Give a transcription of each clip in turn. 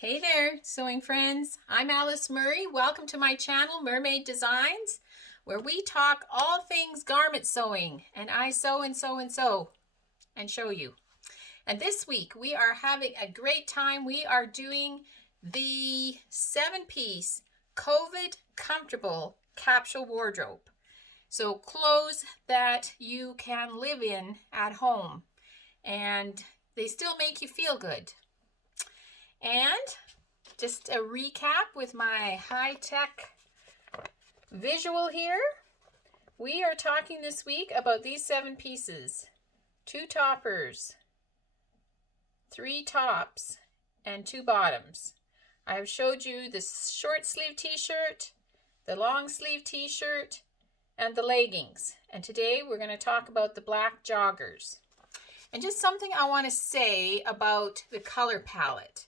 Hey there, sewing friends. I'm Alice Murray. Welcome to my channel, Murr-made Designs, where we talk all things garment sewing, and I sew and sew and sew and show you. And this week we are having a great time. We are doing the 7-piece Covid Comfortable Capsule Wardrobe. So clothes that you can live in at home and they still make you feel good. And just a recap with my high-tech visual here. We are talking this week about these 7 pieces. 2 toppers, 3 tops, and 2 bottoms. I have showed you the short sleeve t-shirt, the long sleeve t-shirt, and the leggings. And today we're going to talk about the black joggers. And just something I want to say about the color palette.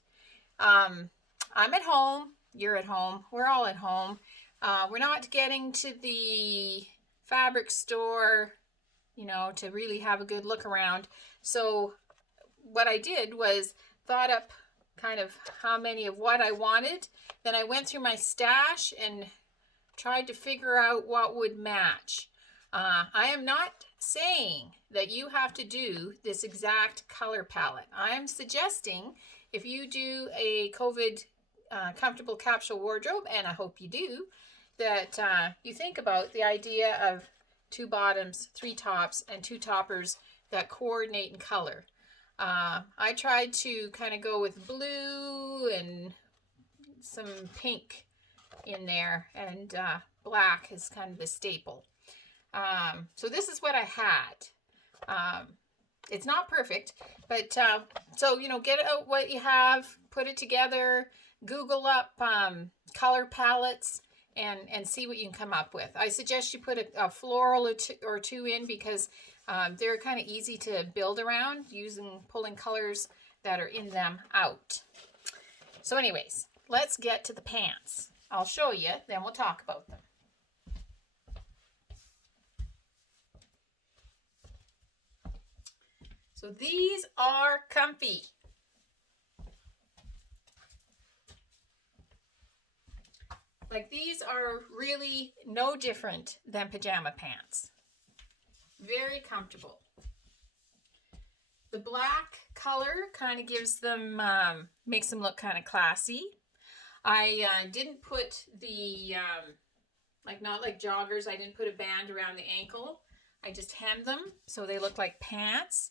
I'm at home, you're at home, we're all at home. We're not getting to the fabric store, to really have a good look around. So what I did was thought up kind of how many of what I wanted. Then I went through my stash and tried to figure out what would match. I am not saying that you have to do this exact color palette. I am suggesting if you do a COVID Comfortable Capsule Wardrobe, and I hope you do, that you think about the idea of 2 bottoms, 3 tops, and 2 toppers that coordinate in color. I tried to kind of go with blue and some pink in there, and black is kind of the staple. So this is what I had. It's not perfect, but so get out what you have, put it together, Google up color palettes, and see what you can come up with. I suggest you put a floral or two in because they're kind of easy to build around pulling colors that are in them out. So anyways, let's get to the pants. I'll show you, then we'll talk about them. So these are comfy. Like, these are really no different than pajama pants. Very comfortable. The black color kind of gives them, makes them look kind of classy. I didn't put the, not like joggers, I didn't put a band around the ankle. I just hemmed them so they look like pants.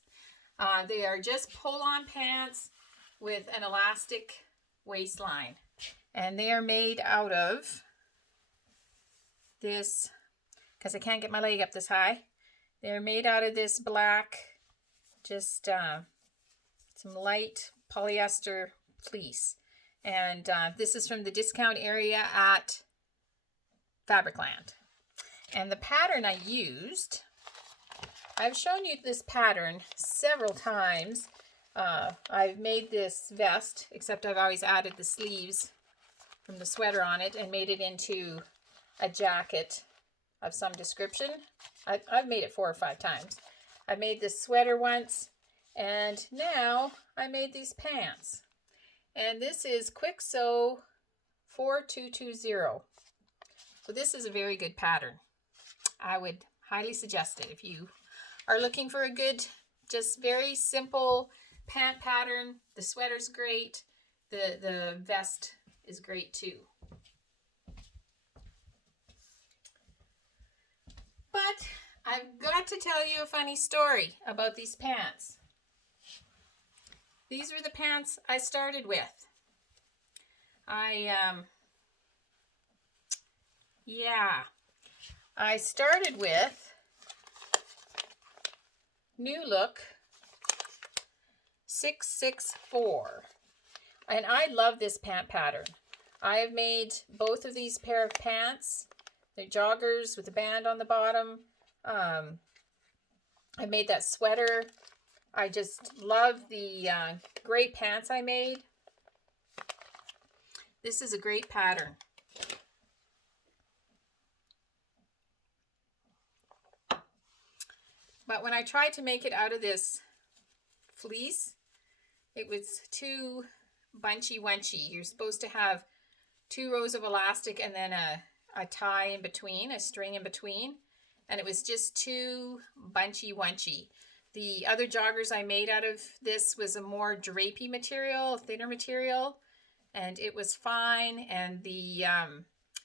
They are just pull-on pants with an elastic waistline. And they are made out of this, because I can't get my leg up this high. They're made out of this black, just some light polyester fleece. And this is from the discount area at Fabricland. And the pattern I used, I've shown you this pattern several times. I've made this vest, except I've always added the sleeves from the sweater on it and made it into a jacket of some description. I've made it 4 or 5 times. I made this sweater once, and now I made these pants. And this is KwikSew 4220. So this is a very good pattern. I would highly suggest it if you are looking for a good, just very simple pant pattern. The sweater's great. The vest is great too. But I've got to tell you a funny story about these pants. These were the pants I started with. I started with New Look 664. And I love this pant pattern. I have made both of these pair of pants. They're joggers with a band on the bottom. I made that sweater. I just love the gray pants I made. This is a great pattern. But when I tried to make it out of this fleece, it was too bunchy wunchy. You're supposed to have 2 rows of elastic and then a tie in between, a string in between. And it was just too bunchy wunchy. The other joggers I made out of this was a more drapey material, thinner material, and it was fine. And the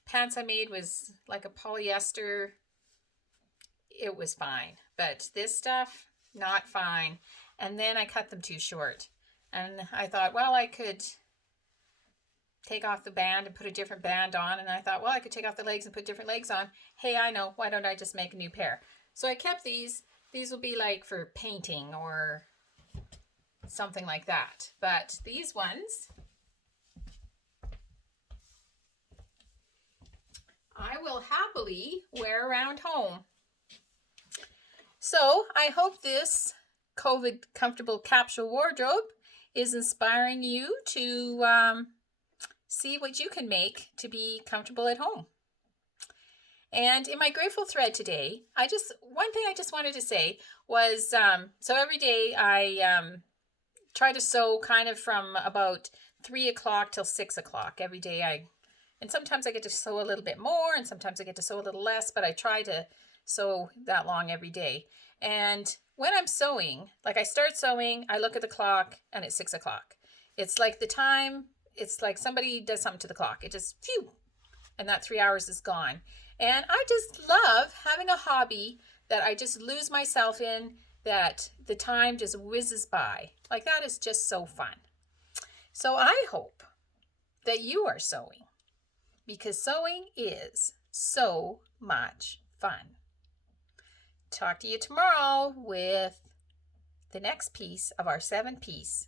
pants I made was like a polyester. It was fine. But this stuff, not fine. And then I cut them too short. And I thought, well, I could take off the band and put a different band on. And I thought, well, I could take off the legs and put different legs on. Hey, I know. Why don't I just make a new pair? So I kept these. These will be like for painting or something like that. But these ones, I will happily wear around home. So I hope this COVID Comfortable Capsule Wardrobe is inspiring you to see what you can make to be comfortable at home. And in my grateful thread today, one thing I just wanted to say was, so every day I try to sew kind of from about 3 o'clock till 6 o'clock every day. And sometimes I get to sew a little bit more and sometimes I get to sew a little less, but I try to sew that long every day. And when I'm sewing, like I start sewing, I look at the clock and it's 6 o'clock. It's like the time, it's like somebody does something to the clock. It just, phew, and that 3 hours is gone. And I just love having a hobby that I just lose myself in, that the time just whizzes by. Like that is just so fun. So I hope that you are sewing, because sewing is so much fun. Talk to you tomorrow with the next piece of our 7-piece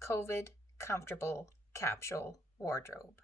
COVID Comfortable Capsule Wardrobe.